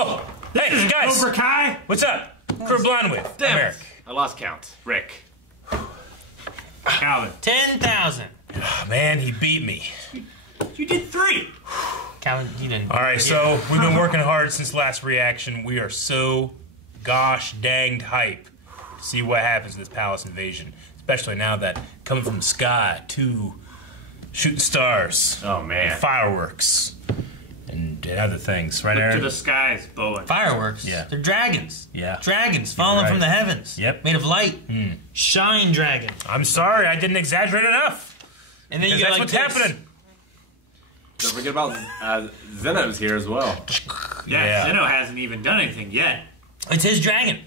Oh, hey, guys. Cobra Kai? What's up? Crew Blind with. Damn I'm Eric. I lost count. Rick. Calvin. 10,000. Oh, man, he beat me. You did 3. Calvin, you didn't. All right, so we've been working hard since last reaction. We are so gosh danged hype to see what happens in this palace invasion, especially now that coming from the sky, 2 shooting stars. Oh, man. And fireworks. And other things, right, Look Aaron? to the skies, Bowen. Fireworks. Yeah. They're dragons. Yeah. Dragons falling right. from the heavens. Yep. Made of light. Shine dragon. I'm sorry, I didn't exaggerate enough. And then you Because get that's like what's this. happening. Don't forget about Zeno's here as well. Yeah, Zeno hasn't even done anything yet. It's his dragon.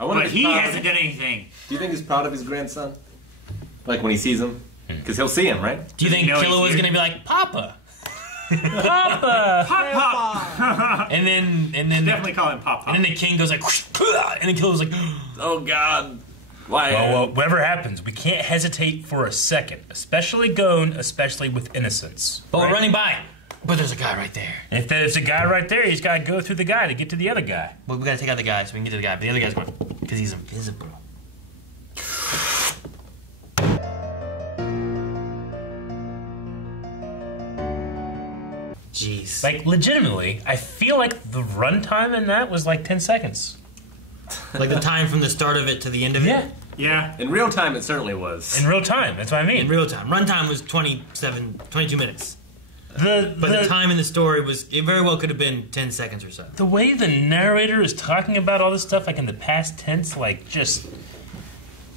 I wonder But if he he's proud hasn't done anything. Do you think he's proud of his grandson? Like when he sees him? Because he'll see him, right? Do you think know he's Killua is here? going to be like, Papa? Papa! Pop, pop. And then Definitely call him Pop, pop. and then the king goes like, and then Killua's like, Oh, God. Why? Well, whatever happens, we can't hesitate for a second, especially Gon, especially with innocence. but we're right? running by. But there's a guy right there. If there's a guy right there, he's got to go through the guy to get to the other guy. Well, we got to take out the guy so we can get to the guy. But the other guy's going, because he's invisible. Jeez. Like, legitimately, I feel like the runtime in that was like 10 seconds. Like the time from the start of it to the end of it? Yeah. Yeah. In real time, it certainly was. In real time, that's what I mean. In real time. Runtime was 22 minutes. The time in the story was, it very well could have been 10 seconds or so. the way the narrator is talking about all this stuff, like in the past tense, like, just,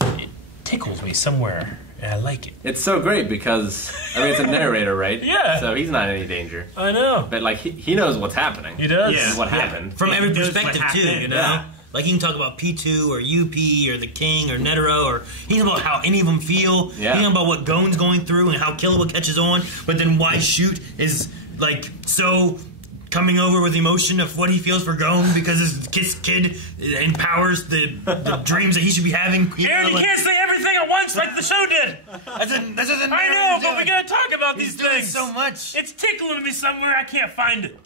it tickles me somewhere, and I like it. It's so great because, I mean, it's a narrator, right? Yeah. So he's not in any danger. I know. But, like, he knows what's happening. He does. Yeah. And what happened. From Yeah, every he knows perspective, what too, happened. you know? Yeah. Like, he can talk about P2 or UP or the King or Netero, or he can talk about how any of them feel. Yeah. He can talk about what Gon's going through and how Killua catches on, but then why Shoot is, like, so coming over with emotion of what he feels for Gon because his kid empowers the dreams that he should be having. Aaron, you like, can't say everything at once like the show did. That's what the I know, but we gotta talk about He's these doing things. so much. It's tickling me somewhere, I can't find it.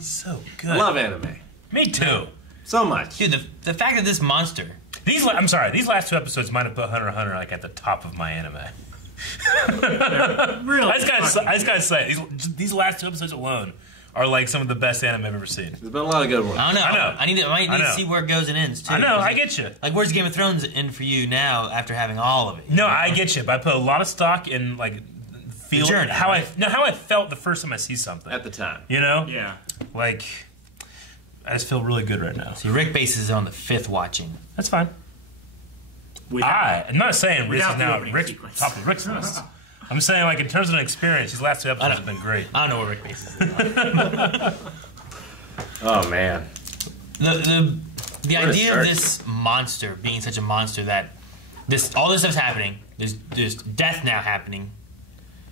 So good. Love anime. Me too. So much. Dude, the fact that this monster... I'm sorry, these last 2 episodes might have put Hunter x Hunter like at the top of my anime. Really? I just gotta say, these last 2 episodes alone are like some of the best anime I've ever seen. There's been a lot of good ones. I don't know. I know. I might need to see where it goes and ends, too. I know, I get you. Like, where's Game of Thrones end for you now after having all of it? No, I get you, but I put a lot of stock in like feel journey, how right? how I felt the first time I see something. At the time. You know? Yeah. Like, I just feel really good right now. See, Rick bases on the 5th watching. That's fine. I'm not saying this without is the now opening Rick's sequence. top of Rick's list. I'm saying, like, in terms of an experience, these last 2 episodes have been great. I don't know where Rick bases it on. Oh, man. The Where to idea of start? this monster being such a monster that all this stuff's happening, there's death now happening.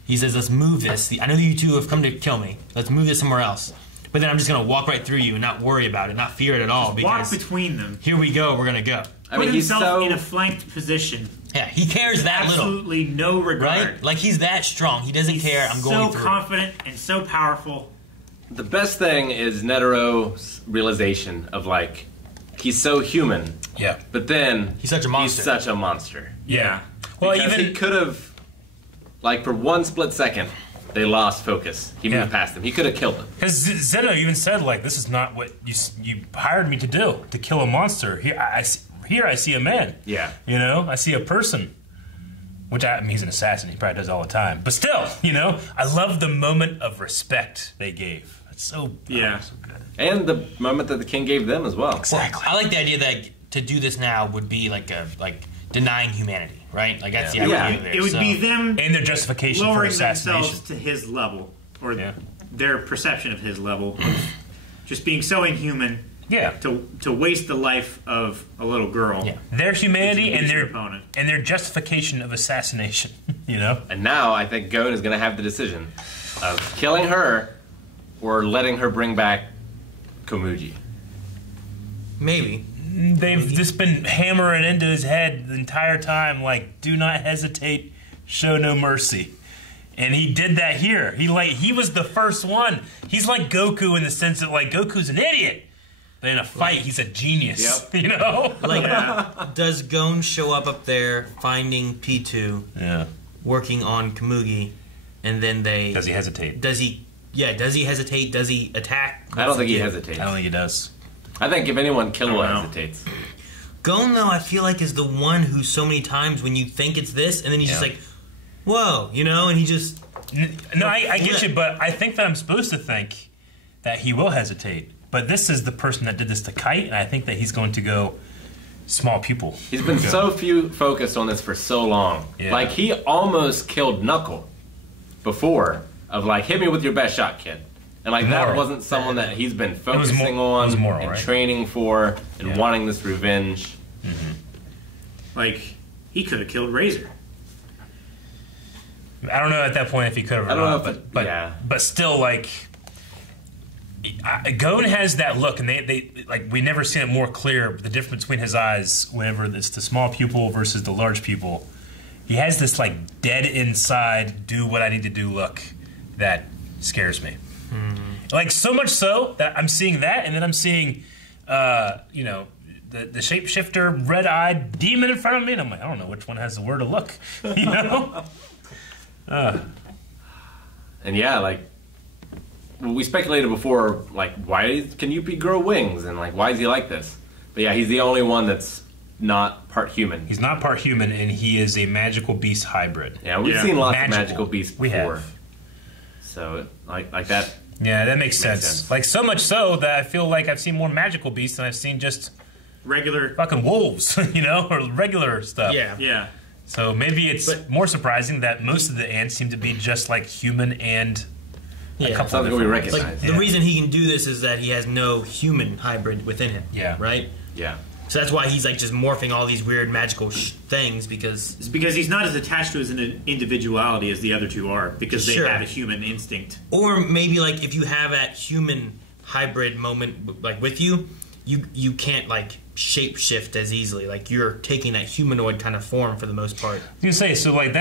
He says, let's move this. I know you two have come to kill me. Let's move this somewhere else. But then I'm just going to walk right through you and not worry about it, not fear it at all. Walk Because between them. here we go, we're going to go. I Put mean, he's himself so... in a flanked position. Yeah, he cares that little. Absolutely no regard. Right? Like, he's that strong. He doesn't care. I'm going so through. confident and so powerful. The best thing is Netero's realization of, like, he's so human, Yeah. but then... He's such a monster. He's such a monster. Yeah. Well, Because he could have, like, for one split second, they lost focus. He moved past them. He could have killed them. because Zeno even said, like, this is not what you hired me to do, to kill a monster. Here I see a man. Yeah. You know, I see a person. Which, I mean, he's an assassin. He probably does all the time. But still, you know, I love the moment of respect they gave. It's so, Yeah. so good. And the moment that the king gave them as well. Exactly. I like the idea that to do this now would be like denying humanity, right? Like that's the idea Yeah. there. It would be them And their justification for lowering assassination. themselves to his level, or Yeah. their perception of his level, just being so inhuman Yeah. to waste the life of a little girl. Yeah. Their humanity Which is and your their opponent. and their justification of assassination. You know? And now I think Gon is going to have the decision of killing her or letting her bring back Komuji. Maybe. They've just been hammering into his head the entire time, like, do not hesitate, show no mercy. And he did that here. He was the first one. He's like Goku in the sense that like Goku's an idiot. But in a fight, he's a genius. Yep. You know? Like, does Gon show up there finding P2, Yeah. working on Komugi, and then they... Does he hesitate? Does he hesitate? Does he attack? I don't think he hesitates. I don't think he does. I think if anyone, Killua know. hesitates. Gon, though, I feel like is the one who so many times when you think it's this, and then he's just Yeah. like, whoa, you know, and he just... No, I get you, but I think that I'm supposed to think that he will hesitate. But this is the person that did this to Kite, and I think that he's going to go small pupil. He's been so focused on this for so long. Yeah. Like, he almost killed Knuckle before, of like, hit me with your best shot, kid. And like, that Moral. wasn't someone that he's been was focusing mo- it on was moral, and right? training for and Yeah. wanting this revenge. Like, he could have killed Razor. I don't know at that point if he could have or I don't not, know if but, it- yeah. but still, like, Gon has that look, and they like we never seen it more clear, the difference between his eyes whenever it's the small pupil versus the large pupil. He has this, like, dead inside, do what I need to do look that scares me. Like, so much so that I'm seeing that, and then I'm seeing, you know, the shapeshifter, red-eyed demon in front of me, and I'm like, I don't know which one has the word to look, you know? And yeah, like, well, we speculated before, like, why can Yuppie grow wings? And like, why is he like this? But yeah, he's the only one that's not part human. He's not part human, and he is a magical beast hybrid. Yeah, we've Yeah. seen lots Magical. of magical beasts We before. have. So, like that. Yeah, that makes Makes sense. sense. Like, so much so that I feel like I've seen more magical beasts than I've seen just Regular. fucking wolves, you know, or regular stuff. Yeah. Yeah. So maybe it's But- more surprising that most of the ants seem to be just like human and a Yeah. couple Something we different recognize. ones. Like, Yeah. the reason he can do this is that he has no human hybrid within him. Yeah. Right? Yeah. So that's why he's like just morphing all these weird magical things because It's because he's not as attached to his individuality as the other two are, because they Sure. have a human instinct. or maybe like if you have that human hybrid moment like with you, you can't like shape shift as easily. Like you're taking that humanoid kind of form for the most part. I was gonna say, so like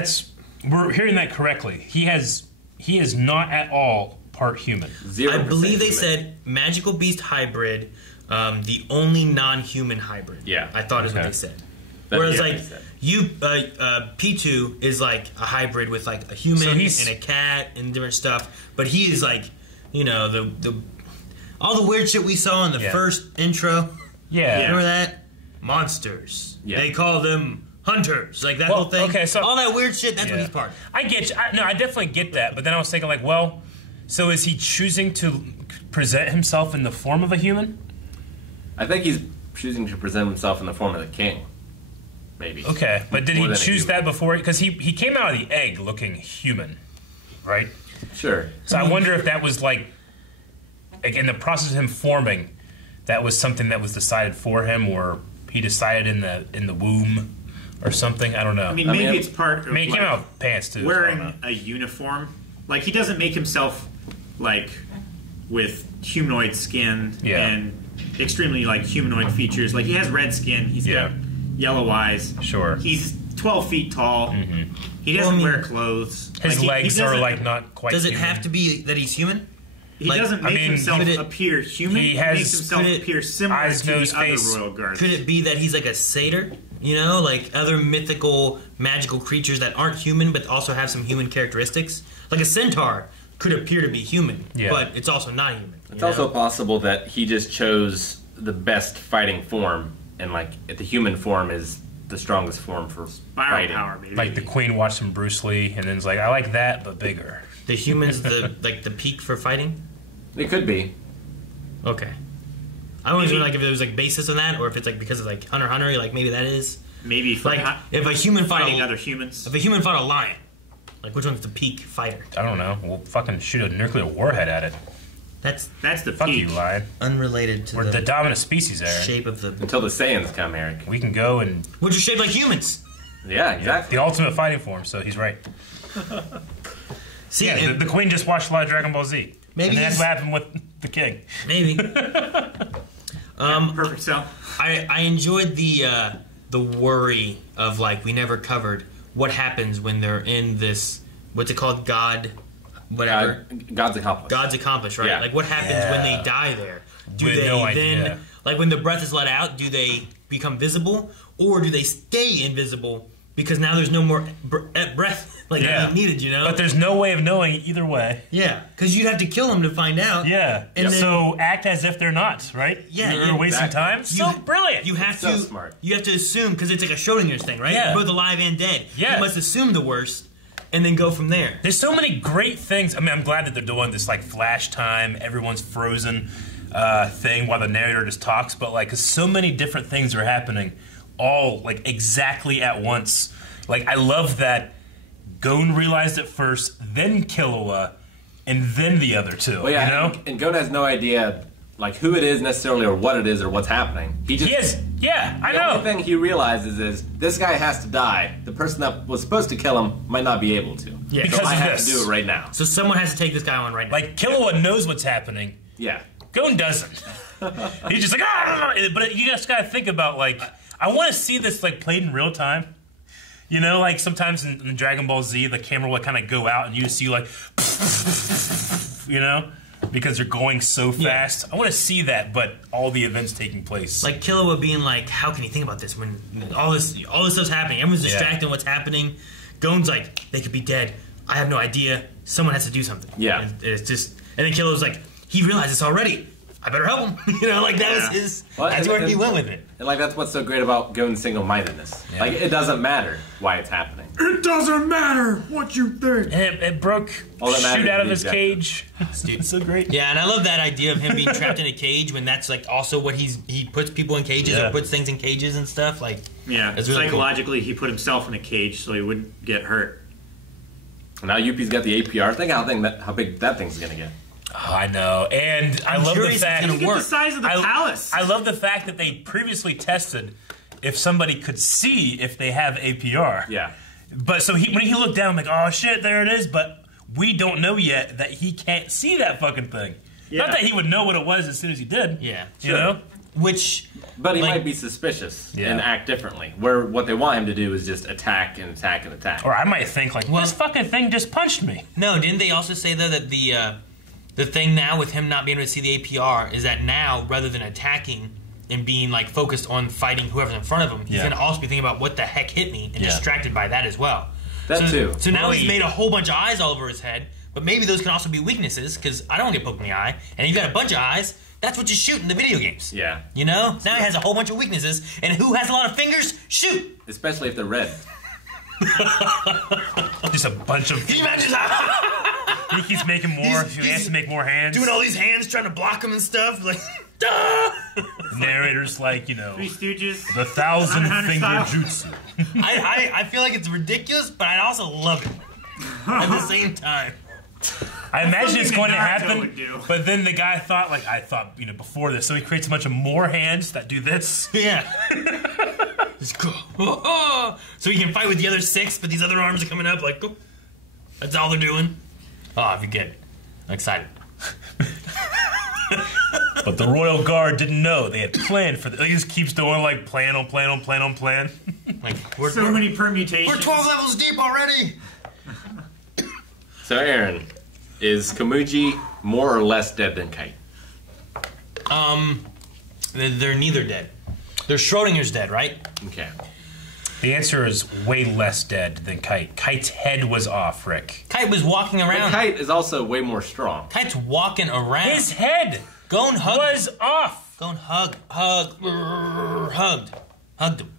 we're hearing that correctly. He is not at all part human. 0% I believe they human. said magical beast hybrid, the only non-human hybrid. Yeah. I thought is what Okay. they said. That- Whereas yeah, like they said. you, P2 is like a hybrid with like a human So he's- and a cat and different stuff, but he is like, you know, the all the weird shit we saw in the Yeah. first intro. Yeah. Remember that? Monsters. Yeah. They call them hunters. Like that Well, whole thing. okay, so- all that weird shit. That's what Yeah. he's part. I get you. No, I definitely get that. But then I was thinking, like, well, so is he choosing to present himself in the form of a human? I think he's choosing to present himself in the form of the king. Maybe. Okay, but did More he than a choose human. that before? Because he came out of the egg looking human, right? Sure. So I wonder if that was like in the process of him forming, that was something that was decided for him, or he decided in the womb, or something. I don't know. I mean, I maybe mean, it's part of I mean, he like, came out with pants too. so I don't wearing know. a uniform. Like, he doesn't make himself, like, with humanoid skin Yeah. and extremely, like, humanoid features. Like, he has red skin. He's Yeah. got yellow eyes. Sure. He's 12 feet tall. He doesn't Well, I mean, wear clothes. His Like, he legs are doesn't- like not quite. Does it human. have to be that he's human? He like, doesn't I make mean, himself could it- appear human. he He, has- makes himself could it- appear similar eyes, to nose, the face. other royal guards. Could it be that he's like a satyr? You know, like other mythical, magical creatures that aren't human but also have some human characteristics? Like a centaur could appear to be human, Yeah. but it's also not human. It's also possible that he just chose the best fighting form, and like the human form is the strongest form for Viral fighting. power, maybe. Like the Queen watched some Bruce Lee, and then it's like, I like that, but bigger. the humans, the like the peak for fighting. It could be. Okay, I was Maybe- wondering like if it was like basis on that, or if it's like because of like Hunter x Hunter, like maybe that is Maybe for like if a human fighting fought other humans. if a human fought a lion, like which one's the peak fighter? I don't know. We'll fucking shoot a nuclear warhead at it. That's That's the Fuck peak. you, lion. unrelated to We're the dominant species, Aaron. shape of the, Until the Saiyans come, Eric. We can go and which is shaped like humans. Yeah, exactly. the ultimate fighting form. So he's right. See, Yeah, and the Queen just watched a lot of Dragon Ball Z. Maybe and that's he's- what happened with the king. maybe. Perfect cell. I enjoyed the worry of like we never covered what happens when they're in this what's it called? Whatever. God's accomplice. God's accomplished, right? Yeah. Like, what happens when they die there? Do We had they no then, idea. like, when the breath is let out, do they become visible, or do they stay invisible because now there's no more breath like needed? You know. But there's no way of knowing either way. Yeah, because you'd have to kill them to find out. Yeah. And then- so act as if they're not, right? Yeah, You're yeah, wasting exactly. time. So brilliant. You have So to. smart. You have to assume because it's like a Schrodinger's thing, right? Yeah. Both alive and dead. Yeah. You must assume the worst and then go from there. There's so many great things. I mean, I'm glad that they're doing this like flash time, everyone's frozen thing while the narrator just talks. But like, 'cause so many different things are happening, all like exactly at once. Like, I love that Gon realized it first, then Killua, and then the other two. Well, yeah, you know, and Gon has no idea like who it is necessarily or what it is or what's happening. He just he is. Yeah, I the only know. thing he realizes is this guy has to die. The person that was supposed to kill him might not be able to. Yeah. Because so I of have this. to do it right now. So someone has to take this guy on right now. Like, Killua knows what's happening. Yeah. Gon doesn't. He's just like, ah! But you just gotta think about, like, I want to see this like played in real time. You know, like sometimes in Dragon Ball Z, the camera will kind of go out and you just see like, you know, because they're going so fast. I want to see that, but all the events taking place. Like Killua being like, how can you think about this when all this stuff's happening? Everyone's distracted on what's happening. Gon's like, they could be dead. I have no idea. Someone has to do something. Yeah. And it's just, and then Killua's like, he realized this already. I better help him. You know, like that was his. Well, that's where he went with it. And like that's what's so great about Gon's single-mindedness. Yeah. Like it doesn't matter why it's happening. It doesn't matter what you think. And it broke All that matters shoot out is of the his objective. cage. It's so great. Yeah, and I love that idea of him being trapped in a cage when that's like also what he puts people in cages Yeah. or puts things in cages and stuff. Like, Yeah, It's really psychologically, he put himself in a cage so he wouldn't get hurt. Now Yuppie's got the APR. Think how big that thing's gonna get. Oh, I know, and I I'm love the curious if it's fact. gonna Look at the work. size of the palace. I love the fact that they previously tested if somebody could see if they have APR. Yeah. But so when he looked down, I'm like, oh shit, there it is. But we don't know yet that he can't see that fucking thing. Yeah. Not that he would know what it was as soon as he did. yeah, You know? which But he Like- might be suspicious Yeah. and act differently. Where what they want him to do is just attack and attack and attack. Or I might think like, Well- this fucking thing just punched me. no, didn't they also say though that the thing now with him not being able to see the APR is that now rather than attacking and being like focused on fighting whoever's in front of him, he's Yeah. gonna also be thinking about what the heck hit me and Yeah. distracted by that as well. That too. So now Well, he's made a whole bunch of eyes all over his head, but maybe those can also be weaknesses because I don't want to get poked in the eye, and you've got a bunch of eyes. That's what you shoot in the video games. Yeah. You know? Now he has a whole bunch of weaknesses, and who has a lot of fingers? Shoot! Especially if they're red. Just a bunch of. Can you imagine that? He keeps making more. He has to make more hands. Doing all these hands trying to block him and stuff. Like, duh! The narrator's like, you know, Three Stooges. the 1,000-finger Style. jutsu. I feel like it's ridiculous, but I also love it at the same time. I imagine it's something going to Naruto happen, would do. but then the guy thought, before this, so he creates a bunch of more hands that do this. Yeah. It's cool. So he can fight with the other 6, but these other arms are coming up like, oh. That's all they're doing. Oh, if you get it. I'm excited. But the Royal Guard didn't know. They had planned for this. He just keeps doing, like, plan on plan on plan on plan. Like, we're So many permutations. we're 12 levels deep already. So Aaron, is Kamuji more or less dead than Kite? They're neither dead. They're Schrodinger's dead, right? Okay. The answer is way less dead than Kite. Kite's head was off, Rick. Kite was walking But around. Kite is also way more strong. Kite's walking around. His head Gon hugged. was off. Gon hugged him.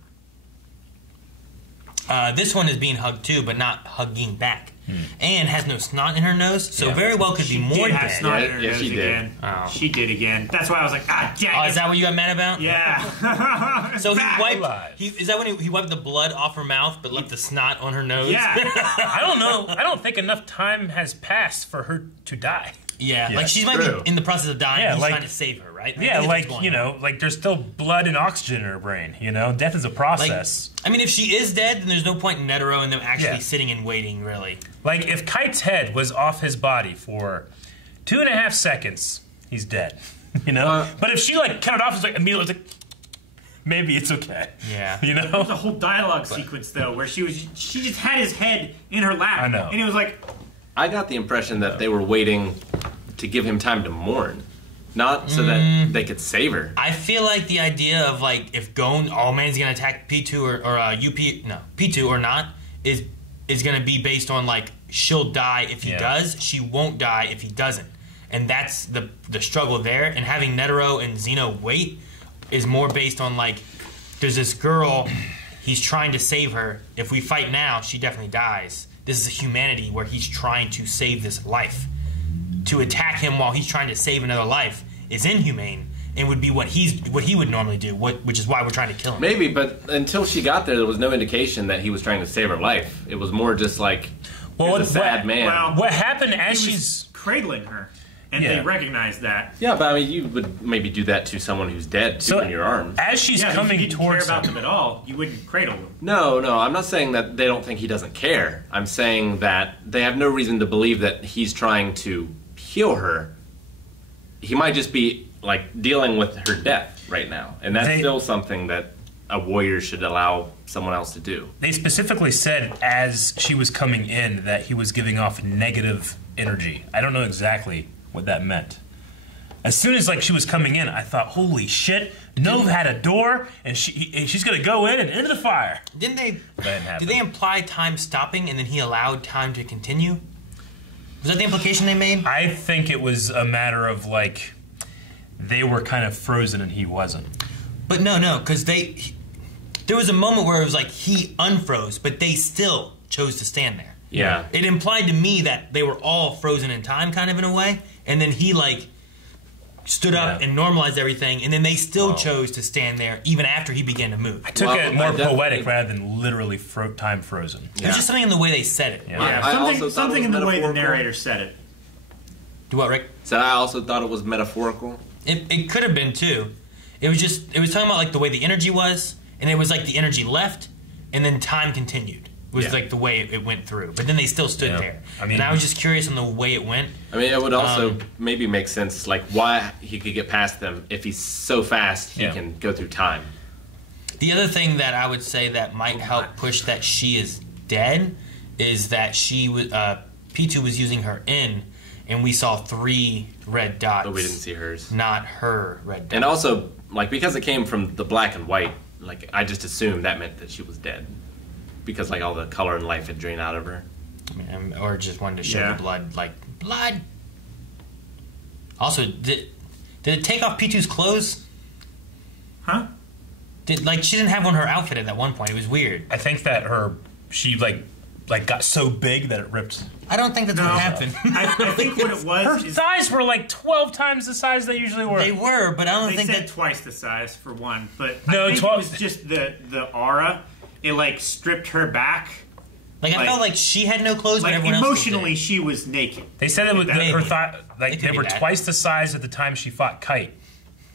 This one is being hugged too, but not hugging back. And has no snot in her nose, so Yeah. very well could be more Did have dead. snot Yeah, in her yeah, nose she did. again. Oh. She did again. That's why I was like, ah, dang Oh, it. is that what you got mad about? Yeah. So he Back. wiped. alive. Is that when he wiped the blood off her mouth, but left the snot on her nose? Yeah. I don't know. I don't think enough time has passed for her to die. Yeah, Yeah, like she might true. be in the process of dying. Yeah, He's like- trying to save her, right? I Yeah, think that's like, what's going you on. know, like there's still blood and oxygen in her brain, you know? Death is a Like, process. I mean, if she is dead, then there's no point in Netero and them actually Yeah. sitting and waiting, really. Like, if Kite's head was off his body for 2.5 seconds, he's dead. You know? But if she, like, cut it off, it's like, immediately, it's like, maybe it's okay. Yeah. You There's know? a whole dialogue sequence though where she just had his head in her lap. I know. And it was like, I got the impression that they were waiting to give him time to mourn, not so that they could save her. I feel like the idea of like if Gon, oh man, he's gonna attack P2 or P2 or not is gonna be based on like she'll die if he does, she won't die if he doesn't, and that's the struggle there. And having Netero and Xeno wait is more based on like there's this girl, he's trying to save her. If we fight now, she definitely dies. This is a humanity where he's trying to save this life. To attack him while he's trying to save another life is inhumane and would be what he would normally do, which is why we're trying to kill him. Maybe, but until she got there was no indication that he was trying to save her life. It was more just like, Well, here's a sad man. well, What happened as he was she's... cradling her. And Yeah. they recognized that. Yeah, but I mean, you would maybe do that to someone who's dead too in your arms. As she's Yeah, if coming you didn't towards care about him, them at all, you wouldn't cradle them. No, I'm not saying that they don't think he doesn't care. I'm saying that they have no reason to believe that he's trying to heal her. He might just be like dealing with her death right now, and that's still something that a warrior should allow someone else to do. they specifically said as she was coming in that he was giving off negative energy. I don't know exactly what that meant. As soon as like she was coming in, I thought, "Holy shit! Nove had a door, and she's gonna go in and into the fire." Didn't they? Didn't happen. Did they imply time stopping and then he allowed time to continue? Was that the implication they made? I think it was a matter of like they were kind of frozen and he wasn't. But no, because there was a moment where it was like he unfroze, but they still chose to stand there. Yeah. It implied to me that they were all frozen in time, kind of in a way, and then he like stood up and normalized everything, and then they still chose to stand there even after he began to move. I took it more poetic rather than literally time frozen. It was just something in the way they said it. Yeah. Yeah, I also thought something it in was the way the metaphorical. narrator said it. Do what, Rick? So I also thought it was metaphorical. It could have been too. It was talking about like the way the energy was, and it was like the energy left, and then time continued. Was like the way it went through, but then they still stood there. I mean, and I was just curious on the way it went. I mean, it would also maybe make sense, like why he could get past them if he's so fast he can go through time. The other thing that I would say that might help push that she is dead is that she was P2 was using her in, and we saw 3 red dots. But we didn't see hers. Not her red dot. And also, like, because it came from the black and white, like, I just assumed that meant that she was dead. Because, like, all the color and life had drained out of her. Or just wanted to show the blood, like, blood! Also, did it take off P2's clothes? Huh? She didn't have on her outfit at that one point. It was weird. I think that she got so big that it ripped. I don't think that's what happened. I think what it was Her is thighs were like 12 times the size they usually were. They were, but I don't they think said that... twice the size for one, but No, I think 12 it was just the aura. It like stripped her back. Like, I felt like she had no clothes, but Like everyone else was emotionally, there. she was naked. They said it was Maybe. her thigh, like It could they be were that. twice the size at the time she fought Kite,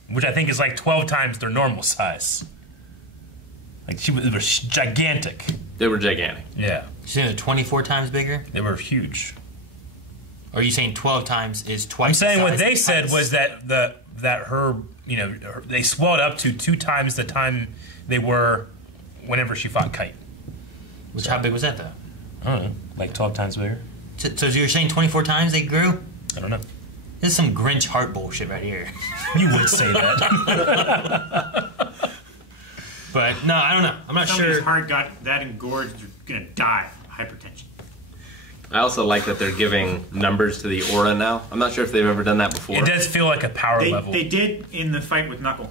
which I think is like 12 times their normal size. Like it was gigantic. They were gigantic. Yeah, She's saying they're 24 times bigger? they were huge. Or are you saying 12 times is twice I'm saying the what size they of said Titus? was that her, they swelled up to 2 times the time they were whenever she fought Kite. Which, how big was that, though? I don't know, like 12 times bigger. So you're saying 24 times they grew? I don't know. This is some Grinch heart bullshit right here. You would say that. But, no, I don't know. I'm not Somebody's sure. heart got that engorged, they're gonna die from hypertension. I also like that they're giving numbers to the aura now. I'm not sure if they've ever done that before. It does feel like a power They, level. they did in the fight with Knuckle.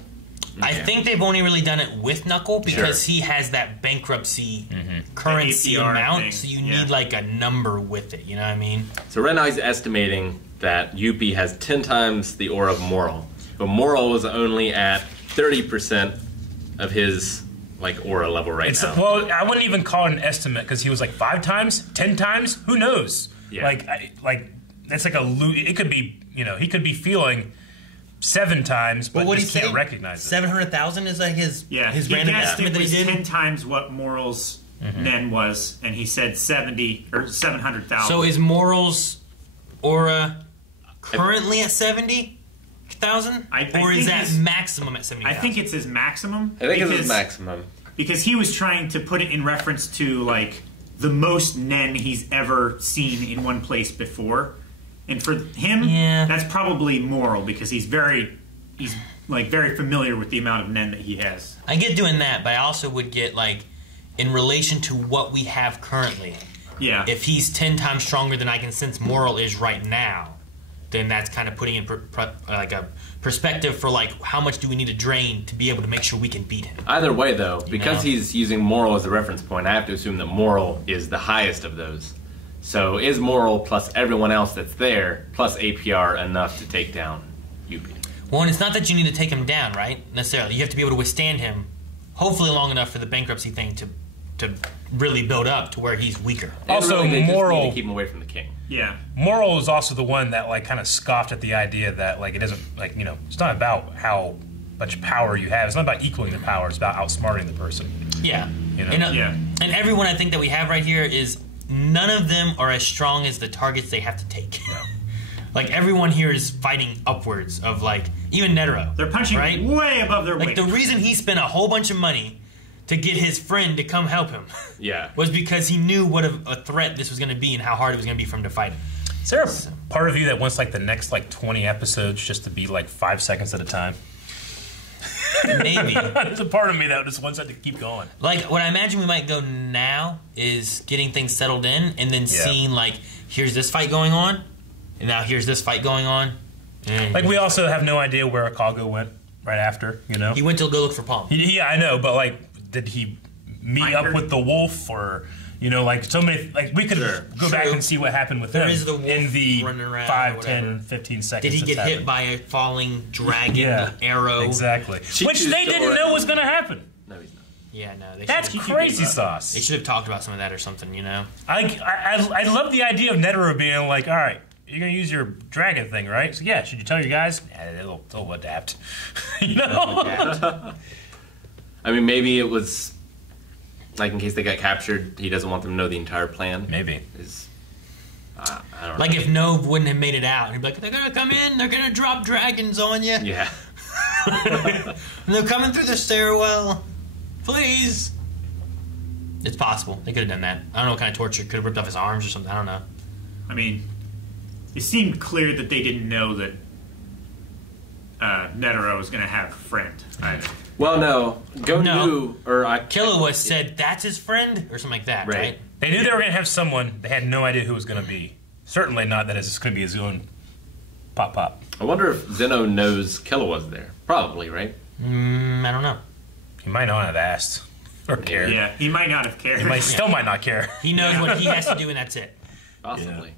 I think they've only really done it with Knuckle because he has that bankruptcy currency The APR amount, thing, so you yeah. need like a number with it, you know what I mean? So right now he's estimating that Yuppie has 10 times the aura of Moral. But Moral is only at 30% of his like aura level right now. Well, I wouldn't even call it an estimate because he was like 5 times, 10 times. Who knows? Yeah. Like that's like it could be, he could be feeling 7 times, but what just can't recognize it. 700,000 is like his He random guessed estimate it that was he did. 10 times what Moral's Nen was, and he said 70 or 700,000. So is Moral's aura currently at 70? 70,000, I or think is that his- maximum at 70,000? I think it's his maximum. I think it's because- his maximum. Because he was trying to put it in reference to like the most Nen he's ever seen in one place before, and for him, Yeah. that's probably moral because he's like very familiar with the amount of Nen that he has. I get doing that, but I also would get like in relation to what we have currently. Yeah. If he's 10 times stronger than I can sense Moral is right now, then that's kind of putting in like a perspective for like how much do we need to drain to be able to make sure we can beat him. Either way, though, because know? he's using Moral as a reference point, I have to assume that Moral is the highest of those. So is Moral plus everyone else that's there, plus APR enough to take down UP? Well, and it's not that you need to take him down, right? Necessarily. You have to be able to withstand him, hopefully long enough for the bankruptcy thing to really build up to where he's weaker. Also, Really, they just Moral- need to keep him away from the king. Yeah. Moral is also the one that like kind of scoffed at the idea that like it doesn't like it's not about how much power you have. It's not about equaling the power. It's about outsmarting the person. Yeah. You know? Yeah. And everyone I think that we have right here is none of them are as strong as the targets they have to take. Yeah. Like everyone here is fighting upwards of like even Netero. They're punching right? way above their Like weight. the reason he spent a whole bunch of money to get his friend to come help him Yeah. was because he knew what a threat this was going to be and how hard it was going to be for him to fight him. Is there a part of you that wants like the next like 20 episodes just to be like 5 seconds at a time? Maybe. There's a part of me that just wants that to keep going. Like what I imagine we might go now is getting things settled in and then seeing like here's this fight going on and now here's this fight going on. And Like we also have no idea where Akago went right after. he went to go look for Palm. Yeah, I know, but like, did he meet Find up her? with the wolf or? Like so many, like we could go back True. and see what happened with There him is the wolf in the running around or 5, whatever. 10, 15 seconds. Did he get that's hit happened. by a falling dragon Yeah, arrow? Exactly. Chichu's Which they still didn't know around. was going to happen. No, he's not. Yeah, no. They That's should crazy gave up. sauce. They should have talked about some of that or something, you know? I love the idea of Netero being like, all right, you're going to use your dragon thing, right? So yeah, should you tell your guys? Yeah, they'll adapt. I mean, maybe it was like in case they got captured, he doesn't want them to know the entire plan. Maybe. I don't know. Like if Nove wouldn't have made it out, he'd be like, they're gonna come in, they're gonna drop dragons on you. Yeah. And they're coming through the stairwell. Please. It's possible. They could have done that. I don't know what kind of torture. Could have ripped off his arms or something. I don't know. I mean, it seemed clear that they didn't know that Netero was going to have a friend either. Well, no. Go No. knew, or Killua said that's his friend or something like that, Right. right? They knew they were going to have someone. They had no idea who it was going to be. Certainly not that it's going to be his own pop. I wonder if Zeno knows Killua's there. Probably, right? I don't know. He might not have asked or cared. Yeah, he might not have cared. He still might not care. He knows what he has to do and that's it. Possibly.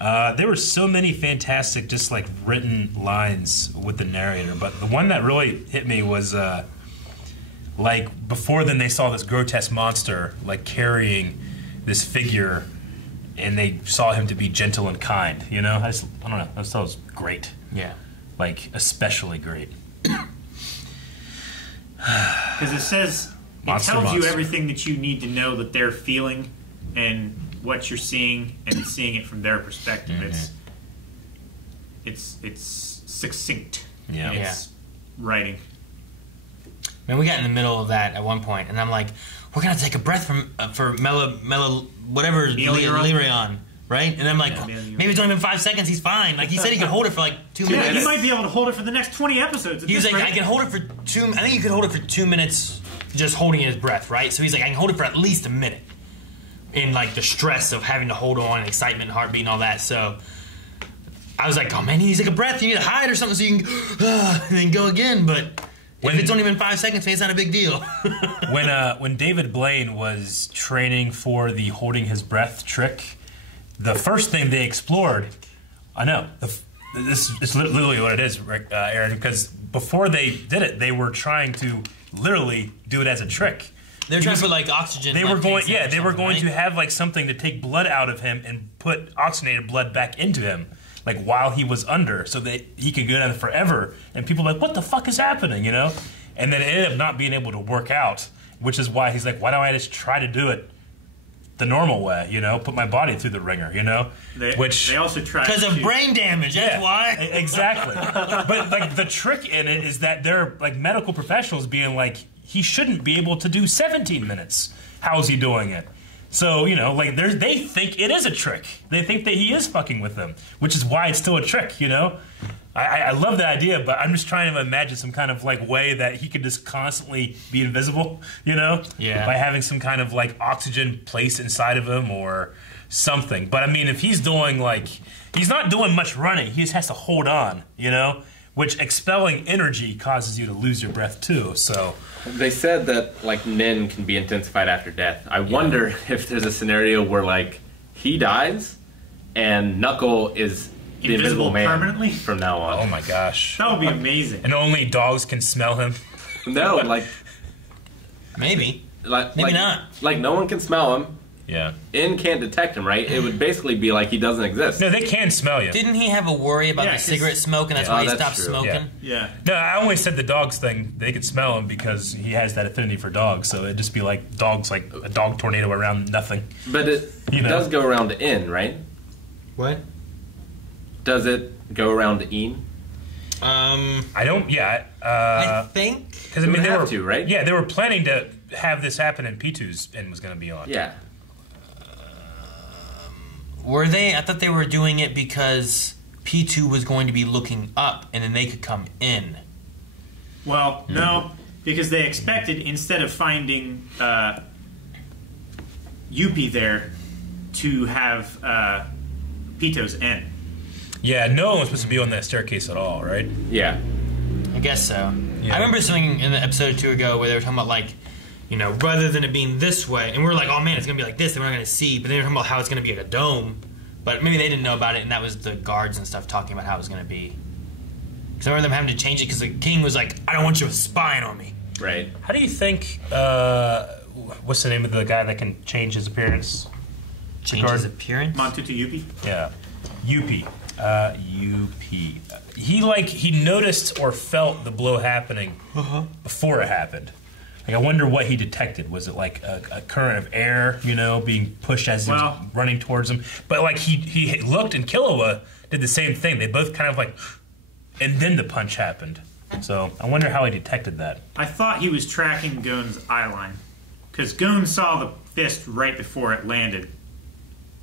There were so many fantastic, just like written lines with the narrator, but the one that really hit me was like before then they saw this grotesque monster like carrying this figure, and they saw him to be gentle and kind. I don't know. I just thought it was great, Yeah. like especially great. Because it says, it Monster, tells you monster. everything that you need to know that they're feeling and what you're seeing and seeing it from their perspective. It's succinct. Yeah. in its writing. Man, we got in the middle of that at one point, and I'm like, we're gonna take a breath for Melo, whatever, Lyrion, right? And I'm like, Melior. maybe it's only been 5 seconds. He's fine. Like he said, he could hold it for like 2 Yeah, minutes. you might be able to hold it for the next 20 episodes. At He was this like, rate. I can hold it for 2. I think you could hold it for 2 minutes, just holding his breath, right? So he's like, I can hold it for at least a minute, in like the stress of having to hold on, and excitement, heartbeat, and all that. So I was like, oh man, he needs like a breath. You need to hide or something so you can and then go again. But if it's only been 5 seconds, it's not a big deal. When David Blaine was training for the holding his breath trick, the first thing they explored, I know, this is literally what it is, Rick, Aaron, because before they did it, they were trying to literally do it as a trick. They're trying to put like oxygen. They like, were going, tanks in or they were something, going to right? have like something to take blood out of him and put oxygenated blood back into him, like while he was under, so that he could go down forever. And people were like, what the fuck is happening, And then it ended up not being able to work out, which is why he's like, why don't I just try to do it the normal way, you know, put my body through the ringer, you know, They also tried Because of to- brain damage, that's why. Exactly. But like the trick in it is that they're like medical professionals being like, he shouldn't be able to do 17 minutes. How's he doing it? So, you know, like they think it is a trick. They think that he is fucking with them, which is why it's still a trick, you know? I love the idea, but I'm just trying to imagine some kind of like way that he could just constantly be invisible, you know? Yeah. By having some kind of like oxygen placed inside of him or something. But I mean, if he's doing like, he's not doing much running, he just has to hold on, you know? Which expelling energy causes you to lose your breath too, so. They said that like Nin can be intensified after death. I wonder if there's a scenario where like he dies and Knuckle is the Invisible Man permanently? from now on. Oh my gosh. That would be amazing. And only dogs can smell him. No, like Maybe. maybe not. Like no one can smell him. Yeah. In can't detect him, right? It would basically be like he doesn't exist. No, they can smell you. Didn't he have a worry about Yeah, the 'cause- cigarette smoke, and that's Yeah. why Oh, he that's stopped true. smoking? Yeah. No, I only said the dogs thing. They could smell him because he has that affinity for dogs. So it'd just be like dogs, like a dog tornado around nothing. But it You know. does go around to In, right? What? Does it go around to In? I don't. Yeah. I think. Because I They mean, would they have were to, right? Yeah, they were planning to have this happen, and P2's and was going to be on. Yeah. Were they? I thought they were doing it because P2 was going to be looking up, and then they could come in. Well, no, because they expected, instead of finding Yuppie there, to have Pito's N. Yeah. No one was supposed to be on that staircase at all, right? Yeah. I guess so. Yeah. I remember something in the episode 2 ago where they were talking about like, you know, rather than it being this way, and we were like, oh man, it's gonna be like this, then we're not gonna see. But then they were talking about how it's gonna be like a dome, but maybe they didn't know about it, and that was the guards and stuff talking about how it was gonna be. Because I remember them having to change it because the king was like, I don't want you spying on me. Right. How do you think? What's the name of the guy that can change his appearance? Change his appearance. Montutu Yuppie? Yeah, Yuppie. Yuppie. He noticed or felt the blow happening before it happened. Like, I wonder what he detected. Was it like a current of air, you know, being pushed as he was running towards him? But like he looked, and Killua did the same thing. They both kind of like, and then the punch happened. So I wonder how he detected that. I thought he was tracking Gon's eye line. Because Gon saw the fist right before it landed.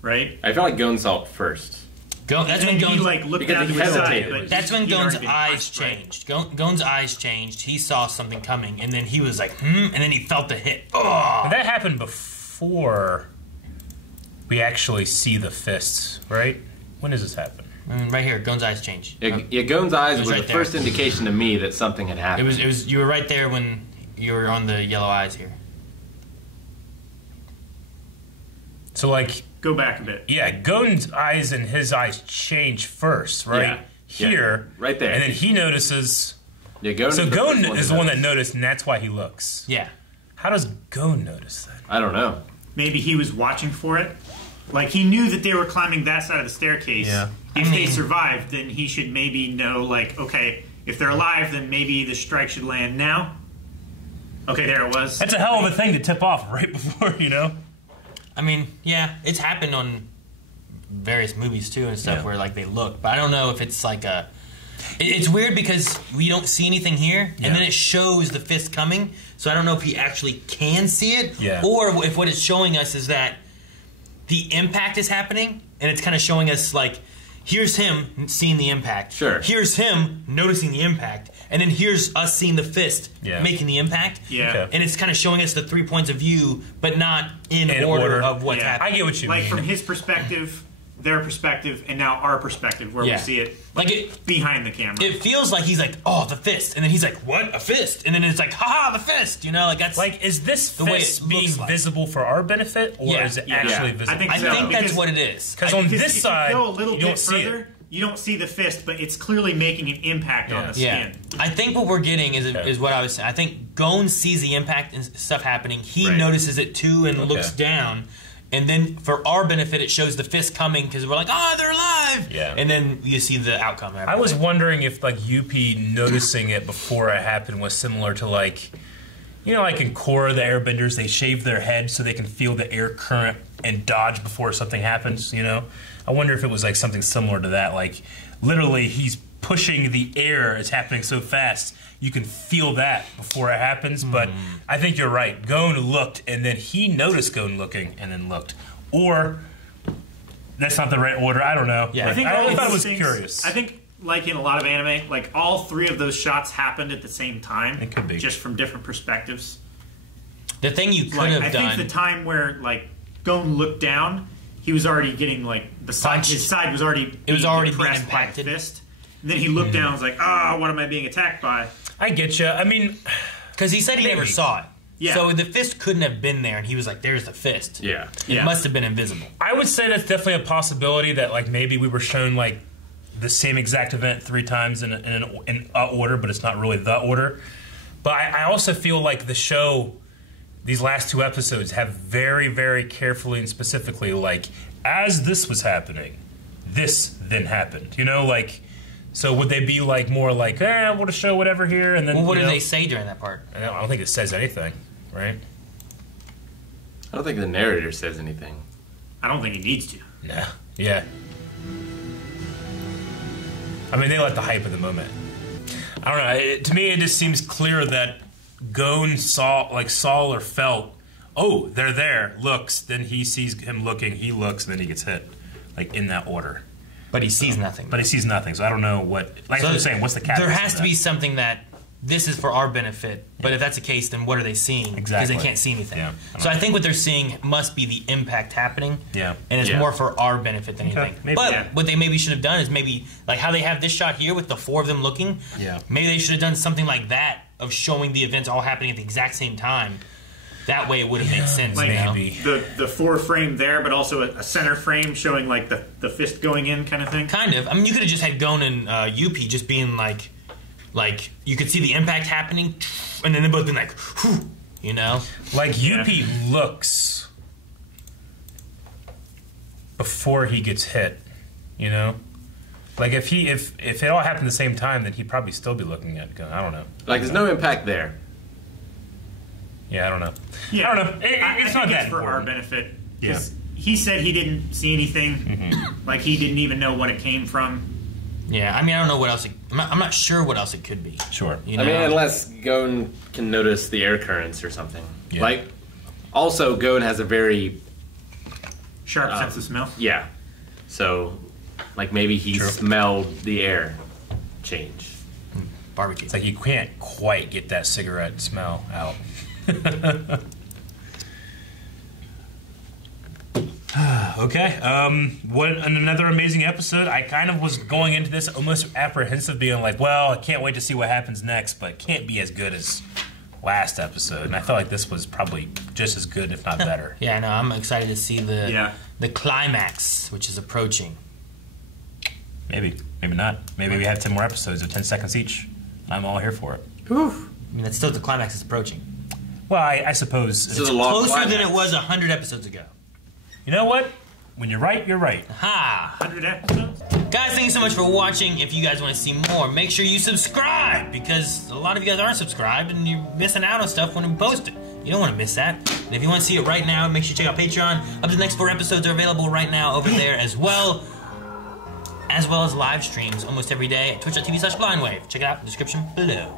Right? I feel like Gon saw it first. That's And when he Gon's, like looked because down to he his side. hesitated. But that's when he'd Gon's already been eyes punched, right? changed. Gon's eyes changed. He saw something coming, and then he was like, and then he felt the hit. Oh! And that happened before we actually see the fists, right? When does this happen? Right here, Gon's eyes changed. Yeah, Gon's eyes was right the there. first indication to me that something had happened. It was. You were right there when you were on the yellow eyes here. So like, Go back a bit. yeah, Gon's eyes and his eyes change first, right? Yeah. Here, Yeah. Right there. and then he notices. Yeah, Gon So is the Gon first one is to the one that notice. noticed, and that's why he looks. Yeah. How does Gon notice that? I don't know. Maybe he was watching for it. Like, he knew that they were climbing that side of the staircase. Yeah. If they survived, then he should maybe know, like, okay, if they're alive, then maybe the strike should land now. Okay, there it was. That's a hell of a thing to tip off right before, you know? I mean, yeah, it's happened on various movies too and stuff Yeah. where like they look, but I don't know if it's like a. It's weird because we don't see anything here, Yeah. and then it shows the fist coming. So I don't know if he actually can see it, Yeah. or if what it's showing us is that the impact is happening, and it's kind of showing us like, here's him seeing the impact. Sure. Here's him noticing the impact, and then here's us seeing the fist Yeah. making the impact. Yeah. Okay. And it's kind of showing us the 3 points of view, but not in, In order, order. of what's Yeah. happening. I get what you Like, mean. from his perspective, their perspective, and now our perspective, where Yeah. we see it Like it, behind the camera. it feels like he's like, oh, the fist, and then he's like, what, a fist, and then it's like, haha, the fist. You know, like that's Like, is this The way fist it being looks like. visible for our benefit, or Yeah. is it Yeah. actually Yeah. visible? I think I so. think that's because- what it is. Because on Because this if side, you go a little you don't bit see further, it. you don't see the fist, but it's clearly making an impact on the Yeah, skin. I think what we're getting is Okay. is what I was saying. I think Gon sees the impact and stuff happening. He Right. notices it too and Okay. looks down. And then for our benefit, it shows the fist coming because we're like, oh, they're alive. Yeah. And then you see the outcome. I was wondering if like Yuppie noticing it before it happened was similar to like, you know, like in Korra the Airbenders, they shave their head so they can feel the air current and dodge before something happens, you know? I wonder if it was like something similar to that. Like, literally, he's pushing the air. It's happening so fast. You can feel that before it happens. But I think you're right. Gon looked, and then he noticed Gon looking, and then looked. Or that's not the right order. I don't know. Yeah, Like, I think I all thought it those was things- curious. I think, like in a lot of anime, like all 3 of those shots happened at the same time. It could be. Just from different perspectives. The thing you could Like, have I done. think the time where like Gon looked down, he was already getting like the side. Punched. His side was already. It was being already being depressed by a impacted. fist. And then he looked down. and was like, "Ah, what am I being attacked by?" I get you. I mean, Because he said he never Maybe. saw it. Yeah. So the fist couldn't have been there, and he was like, "There's the fist." Yeah. It Yeah. must have been invisible. I would say that's definitely a possibility that like maybe we were shown like the same exact event 3 times in a order, but it's not really the order. But I also feel like the show, these last 2 episodes, have very, very carefully and specifically like, as this was happening, this then happened. You know, like, so would they be like more like, we'll just show whatever here, and then Well, what you did know? they say during that part? I don't think it says anything, right? I don't think the narrator says anything. I don't think he needs to. Nah. Yeah. I mean, they let the hype of the moment. I don't know. To me, it just seems clear that Gon saw or felt, oh, they're there, looks, then he sees him looking, he looks, and then he gets hit. Like, in that order. But he sees nothing. But he sees nothing, so I don't know what... Like So I'm saying, what's the catalyst? There has of to be that? something that this is for our benefit. But if that's the case, then what are they seeing? Because Exactly. they can't see anything. Yeah. So I think what they're seeing must be the impact happening. Yeah. And it's Yeah. more for our benefit than Okay, anything. maybe. But Yeah. what they maybe should have done is maybe, like how they have this shot here with the 4 of them looking. Yeah. Maybe they should have done something like that of showing the events all happening at the exact same time. That way it would have made sense. Like you know? maybe. the 4 frame there, but also a center frame showing like the fist going in kind of thing. Kind of. I mean, you could have just had Gon and Yuppie just being like you could see the impact happening, and then they both been like, whew, you know? Like, Yeah. Yuppie looks before he gets hit, you know? Like, if it all happened at the same time, then he'd probably still be looking at Gon. I don't know. Like, there's no impact there. Yeah, I don't know. Yeah, I don't know. I It's think not that it's for our important. benefit. Yeah. 'Cause he said he didn't see anything. Like he didn't even know what it came from. Yeah, I mean, I don't know what else. I'm not sure what else it could be. Sure. You know? I mean, unless Gon can notice the air currents or something. Yeah. Like, also, Gon has a very, Sharp sense of smell. yeah. So, like, maybe he True. smelled the air change. Barbecue. It's like you can't quite get that cigarette smell out. Okay. What another amazing episode. I kind of was going into this almost apprehensive, being like, well, I can't wait to see what happens next, but it can't be as good as last episode. And I felt like this was probably just as good, if not better. Yeah, no, I'm excited to see the Yeah. the climax, which is approaching. Maybe. Maybe not. Maybe we have 10 more episodes of 10 seconds each. I'm all here for it. I mean, that's still the climax is approaching. Well, I suppose. This is a long Closer than climax. it was 100 episodes ago. You know what? When you're right, you're right. Ha! 100 episodes. Guys, thank you so much for watching. If you guys want to see more, make sure you subscribe, because a lot of you guys aren't subscribed and you're missing out on stuff when we post it. You don't want to miss that. And if you want to see it right now, make sure you check out Patreon. Up to the next 4 episodes are available right now over there as well as live streams almost every day at twitch.tv/blindwave. Check it out in the description below.